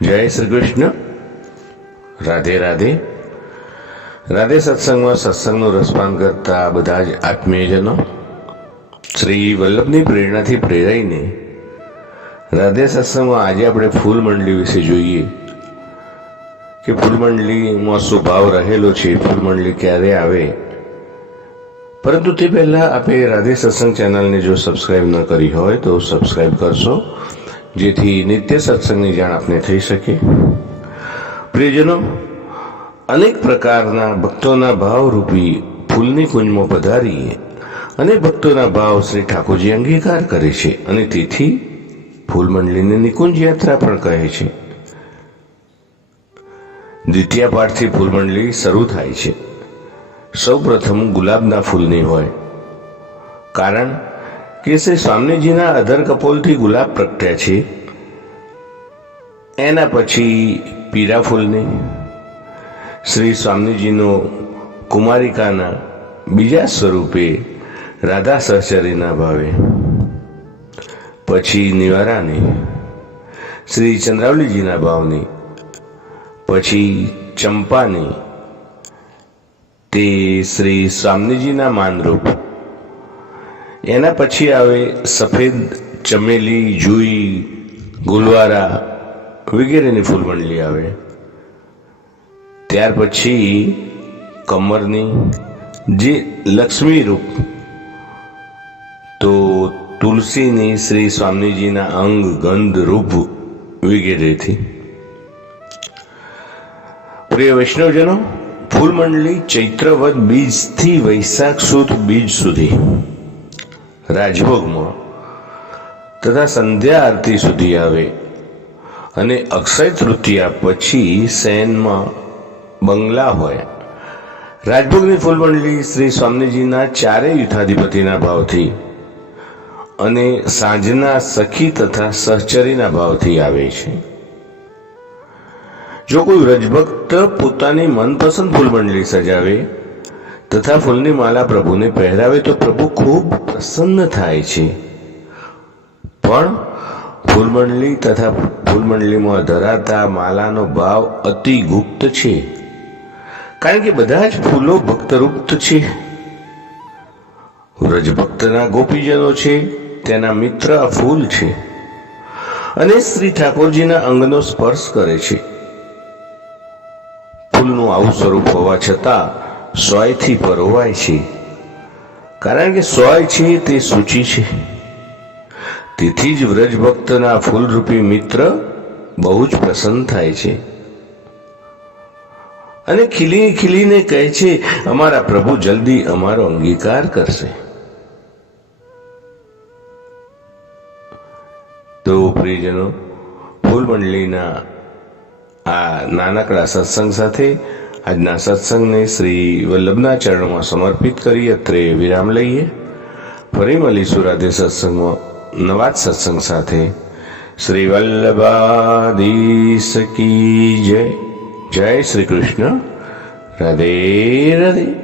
જય શ્રી કૃષ્ણ. રાધે રાધે. રાધે સત્સંગમાં સત્સંગનું રસપાન કરતા બધા જ આત્મીયજનો શ્રી વલ્લભની પ્રેરણાથી પ્રેરાઈને રાધે સત્સંગમાં આજે આપણે ફૂલ મંડળી વિશે જોઈએ કે ફૂલમંડલીમાં શું ભાવ રહેલો છે, ફૂલમંડલી ક્યારે આવે? પરંતુ તે પહેલાં આપણે રાધે સત્સંગ ચેનલને જો સબસ્ક્રાઈબ ન કરી હોય તો સબસ્ક્રાઈબ કરશો. જેથી નિત્ય સત્સંગની જાણ આપને થઈ શકે. પ્રિયજનો, અનેક પ્રકારના ભક્તોના ભાવરૂપી ફૂલની કુંજમાં પધારી અને ભક્તોના ભાવ શ્રી ઠાકોરજી અંગીકાર કરે છે અને તેથી ફૂલ મંડળીને નિકુંજ યાત્રા પણ કહે છે. દ્વિતીય પાઠથી ફૂલ મંડળી શરૂ થાય છે. સૌ પ્રથમ ગુલાબના ફૂલની હોય. કારણ કે શ્રી સ્વામીજીના અધર કપોલથી ગુલાબ પ્રગટ્યા છે? એના પછી પીરા ફૂલની, શ્રી સ્વામીજીનો કુમારિકાના બીજા સ્વરૂપે રાધા સહચરીના ભાવે. પછી નિવારાની, શ્રી ચંદ્રાવલીજીના ભાવની, પછી ચંપાની, તે શ્રી સ્વામીજીના માનરૂપ એના પછી આવે સફેદ, ચમેલી, જુઈ, ગુલવારા વગેરેની ફૂલમંડલી આવે. ત્યાર પછી કમરની, જે લક્ષ્મી રૂપ, તો તુલસીની શ્રી સ્વામીજીના અંગ, ગંધ, રૂપ વગેરેથી. પ્રિય વૈષ્ણવજનો, ફૂલમંડલી ચૈત્રવદ બીજથી વૈશાખ સુદ બીજ સુધી. રાજભોગમાં. તથા સંધ્યા આરતી સુધી આવે અને અક્ષય તૃતીયા પછી શયનમાં બંગલા હોય. રાજભોગની ફૂલમંડળી શ્રી સ્વામીજીના ચારેય યુથાધિપતિના ભાવથી અને સાંજના સખી તથા સહચરીના ભાવથી આવે છે. જો કોઈ રજભક્ત પોતાની મનપસંદ ફૂલમંડળી સજાવે તથા ફૂલની માલા પ્રભુને પહેરાવે તો પ્રભુ ખૂબ પ્રસન્ન થાય છે. પણ ફૂલમંડળી તથા ફૂલમંડળીમાં ધરાતા માલાનો ભાવ અતિ ગુપ્ત છે. કારણ કે બધા જ ફૂલો ભક્તરૂપ્ત છે. વ્રજભક્તના ગોપીજનો છે, તેના મિત્ર આ ફૂલ છે. અને શ્રી ઠાકોરજીના અંગનો સ્પર્શ કરે છે. ફૂલનું આવું સ્વરૂપ હોવા છતાં સોયથી પરોવાય છે. કારણ કે સોય છે તે સૂચિ છે. તેથી જ વ્રજભક્તના ફૂલરૂપી મિત્ર બહુ જ પ્રસન્ન થાય છે. અને ખીલી ખીલીને કહે છે, અમારા પ્રભુ જલ્દી અમારો અંગીકાર કરશે. તો પ્રિયજનો ફૂલ મંડળીના આ નાનકડા સત્સંગ સાથે આજના સત્સંગને શ્રી વલ્લભના ચરણોમાં સમર્પિત કરી અત્રે વિરામ લઈએ. ફરી મળીશું રાધે સત્સંગમાં નવા જ સત્સંગ સાથે. શ્રી વલ્લભાધીશ કી જય. જય શ્રી કૃષ્ણ. રાધે રાધે.